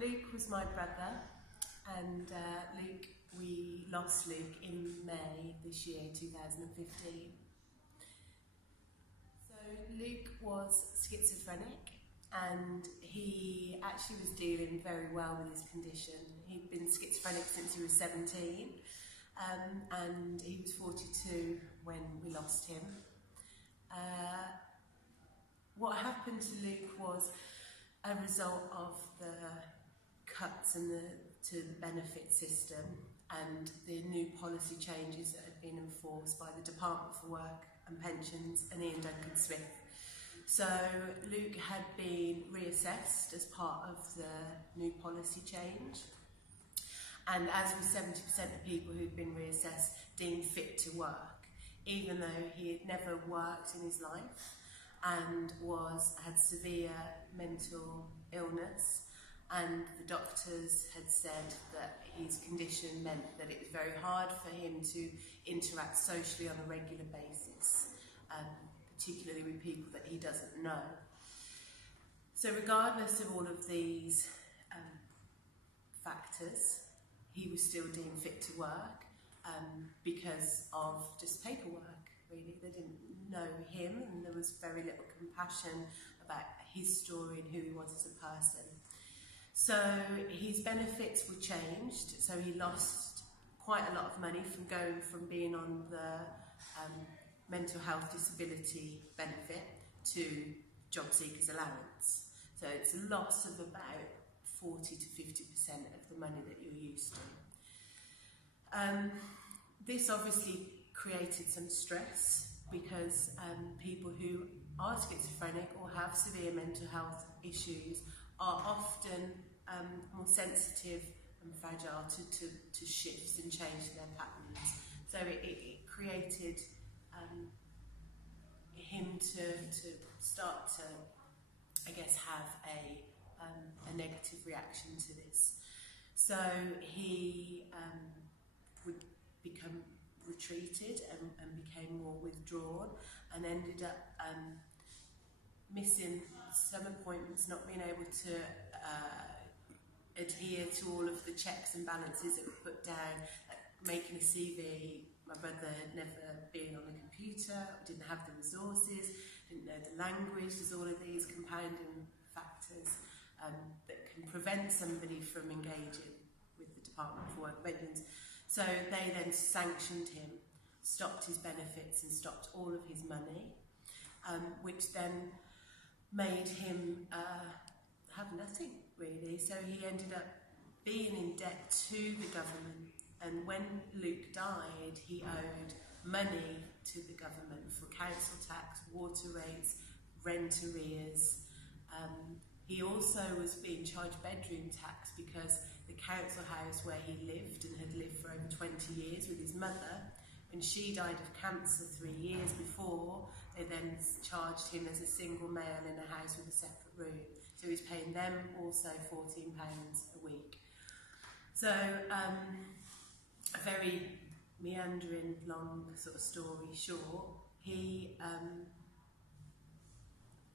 Luke was my brother, and we lost Luke in May this year, 2015. So Luke was schizophrenic, and he actually was dealing very well with his condition. He'd been schizophrenic since he was 17, and he was 42 when we lost him. What happened to Luke was a result of the cuts to the benefit system and the new policy changes that had been enforced by the Department for Work and Pensions and Ian Duncan Smith. So Luke had been reassessed as part of the new policy change, and as with 70% of people who'd been reassessed, deemed fit to work, even though he had never worked in his life and had severe mental illness, and the doctors had said that his condition meant that it was very hard for him to interact socially on a regular basis, particularly with people that he doesn't know. So regardless of all of these factors, he was still deemed fit to work because of just paperwork. Really, they didn't know him, and there was very little compassion about his story and who he was as a person. So his benefits were changed, so he lost quite a lot of money from going from being on the mental health disability benefit to job seekers allowance. So it's a loss of about 40 to 50% of the money that you're used to. This obviously created some stress because people who are schizophrenic or have severe mental health issues are often more sensitive and fragile to shifts and change in their patterns. So it created him to start to, I guess, have a negative reaction to this. So he would become retreated and became more withdrawn, and ended up missing some appointments, not being able to adhere to all of the checks and balances that were put down, like making a CV. My brother had never been on a computer, didn't have the resources, didn't know the language. There's all of these compounding factors that can prevent somebody from engaging with the Department for Work and Pensions. So they then sanctioned him, stopped his benefits and stopped all of his money, which then made him have nothing, really. So he ended up being in debt to the government, and when Luke died, he owed money to the government for council tax, water rates, rent arrears. He also was being charged bedroom tax because the council house where he lived and had lived for over 20 years with his mother, when she died of cancer 3 years before, they then charged him as a single male in a house with a separate room. So he was paying them also £14 a week. So a very meandering, long sort of story short, he,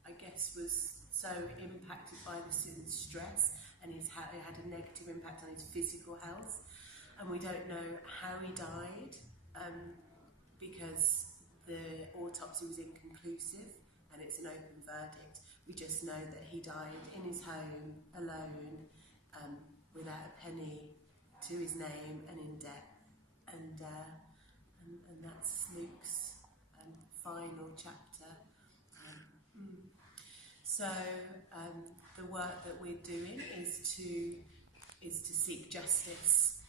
I guess, was so impacted by the stress, and it had a negative impact on his physical health, and we don't know how he died because the autopsy was inconclusive and it's an open verdict. We just know that he died in his home, alone, without a penny to his name and in debt, and that's Luke's final chapter. So the work that we're doing is to seek justice.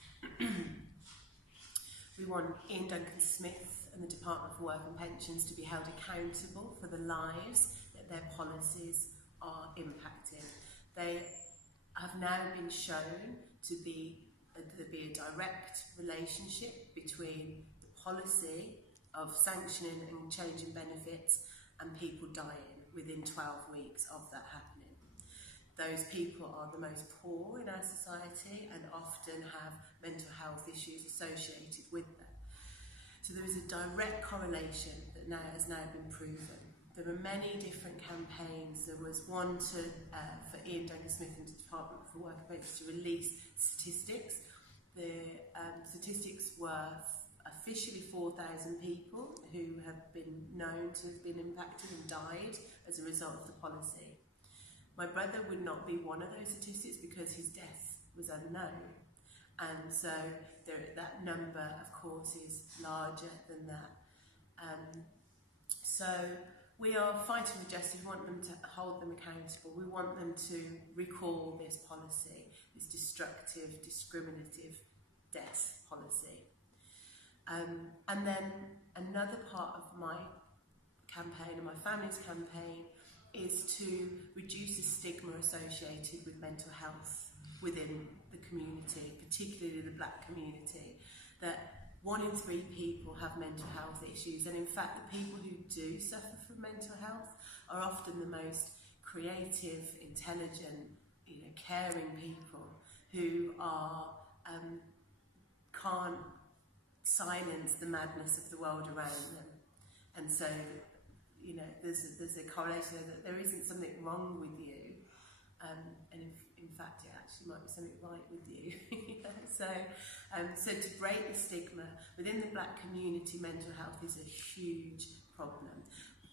We want Ian Duncan Smith and the Department for Work and Pensions to be held accountable for the lives that their policies are impacting. They have now been shown to be a direct relationship between the policy of sanctioning and changing benefits and people dying within 12 weeks of that happening. Those people are the most poor in our society and often have mental health issues associated with them. So there is a direct correlation that has now been proven. There are many different campaigns campaigns. There was one for Ian Duncan-Smith and the Department for Work and Pensions to release statistics. The statistics were officially 4,000 people who have been known to have been impacted and died as a result of the policy. My brother would not be one of those statistics because his death was unknown. And so that number, of course, is larger than that. So we are fighting for justice. We want them to hold them accountable. We want them to recall this policy, this destructive, discriminative death policy. And then another part of my campaign and my family's campaign is to reduce the stigma associated with mental health within the community, particularly the Black community, that 1 in 3 people have mental health issues, and in fact the people who do suffer from mental health are often the most creative, intelligent, caring people who are can't silence the madness of the world around them. And so, there's a correlation that there isn't something wrong with you, and in fact it actually might be something right with you. So to break the stigma within the Black community, mental health is a huge problem,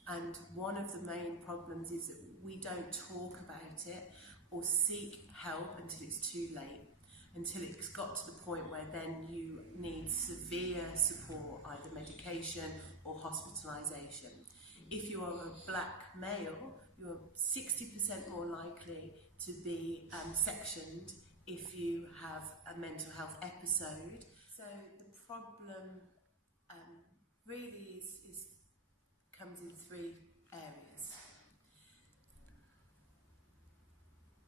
and one of the main problems is that we don't talk about it or seek help until it's too late, until it's got to the point where then you need severe support, either medication or hospitalisation. If you are a Black male, you're 60% more likely to be sectioned if you have a mental health episode. So the problem really comes in 3 areas.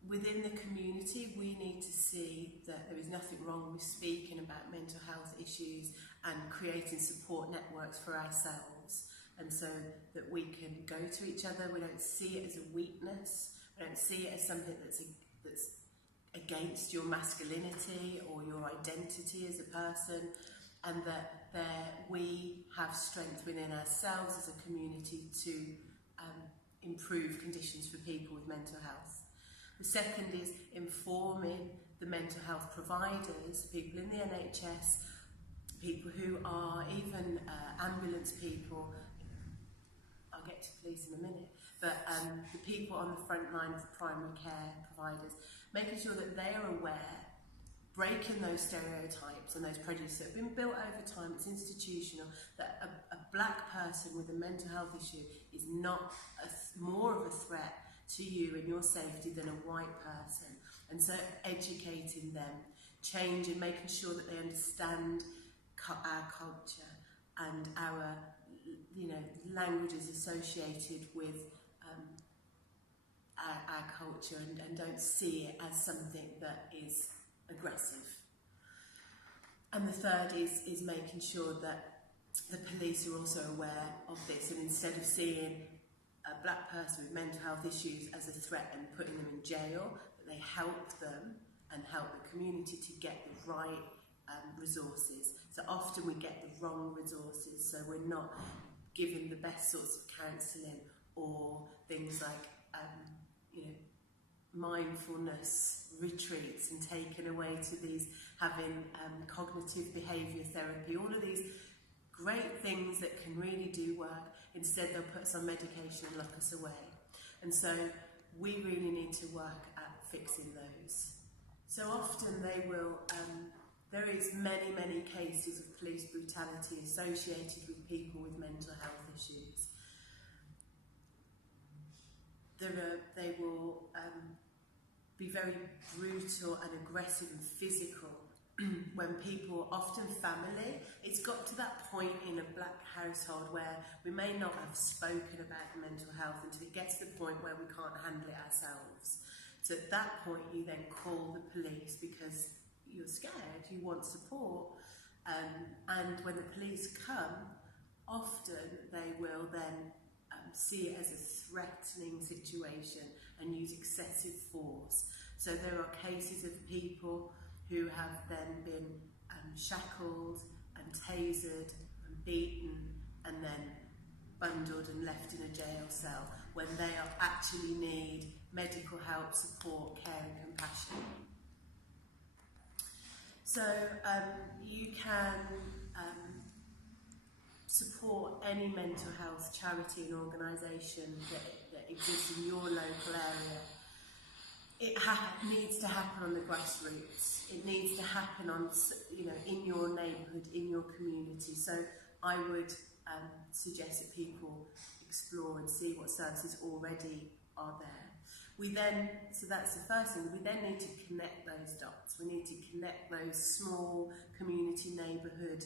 Within the community, we need to see that there is nothing wrong with speaking about mental health issues and creating support networks for ourselves, and so that we can go to each other. We don't see it as a weakness. We don't see it as something that's against your masculinity or your identity as a person, and that we have strength within ourselves as a community to improve conditions for people with mental health. The second is informing the mental health providers, people in the NHS, people who are even ambulance people. I'll get to police in a minute, but the people on the front line of primary care providers, making sure that they are aware, breaking those stereotypes and those prejudices that have been built over time. It's institutional, that a Black person with a mental health issue is not more of a threat to you and your safety than a white person. And so educating them, changing, making sure that they understand our culture and our languages associated with our culture, and don't see it as something that is aggressive. And the third is making sure that the police are also aware of this, and instead of seeing a Black person with mental health issues as a threat and putting them in jail, that they help them and help the community to get the right resources. So often we get the wrong resources, so we're not given the best sorts of counselling or things like mindfulness retreats, and taken away to these, having cognitive behaviour therapy, all of these great things that can really do work. Instead they'll put us on medication and lock us away. And so we really need to work at fixing those. So often they will, there is many cases of police brutality associated with people with mental health issues. They will be very brutal and aggressive and physical when people, often family, it's got to that point in a Black household where we may not have spoken about mental health until it gets to the point where we can't handle it ourselves. So at that point you then call the police because you're scared, you want support, and when the police come, often they will then see it as a threatening situation and use excessive force. So there are cases of people who have then been shackled and tasered and beaten and then bundled and left in a jail cell when they actually need medical help, support, care and compassion. So you can support any mental health charity and organisation that exists in your local area. It needs to happen on the grassroots. It needs to happen on, in your neighbourhood, in your community. So I would suggest that people explore and see what services already are there. So that's the first thing, we then need to connect those dots. We need to connect those small community neighbourhood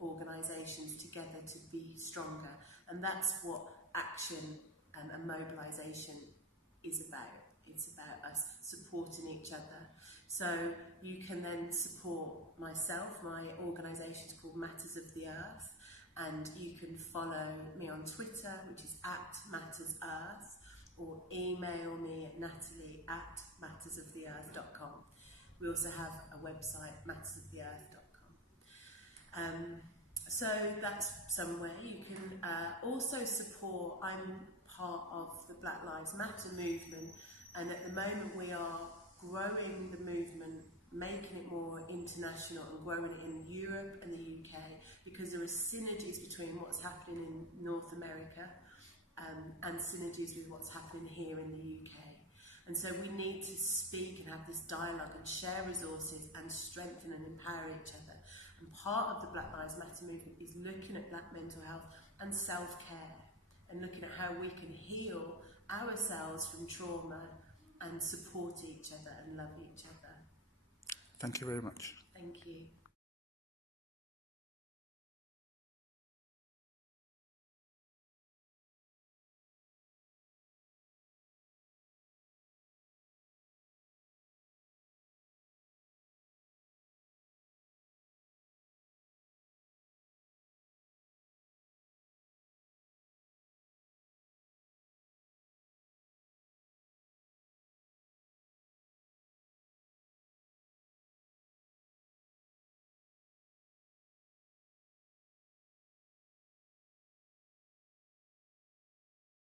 organisations together to be stronger. And that's what action and mobilisation is about. It's about us supporting each other. So you can then support myself, my organisation is called Matters of the Earth, and you can follow me on Twitter, which is @mattersearth, or email me at natalie@mattersoftheearth.com. We also have a website, mattersoftheearth.com. So that's somewhere you can also support. I'm part of the Black Lives Matter movement, and at the moment we are growing the movement, making it more international and growing it in Europe and the UK, because there are synergies between what's happening in North America and synergies with what's happening here in the UK. And so we need to speak and have this dialogue and share resources and strengthen and empower each other. And part of the Black Lives Matter movement is looking at black mental health and self-care, and looking at how we can heal ourselves from trauma and support each other and love each other. Thank you very much. Thank you.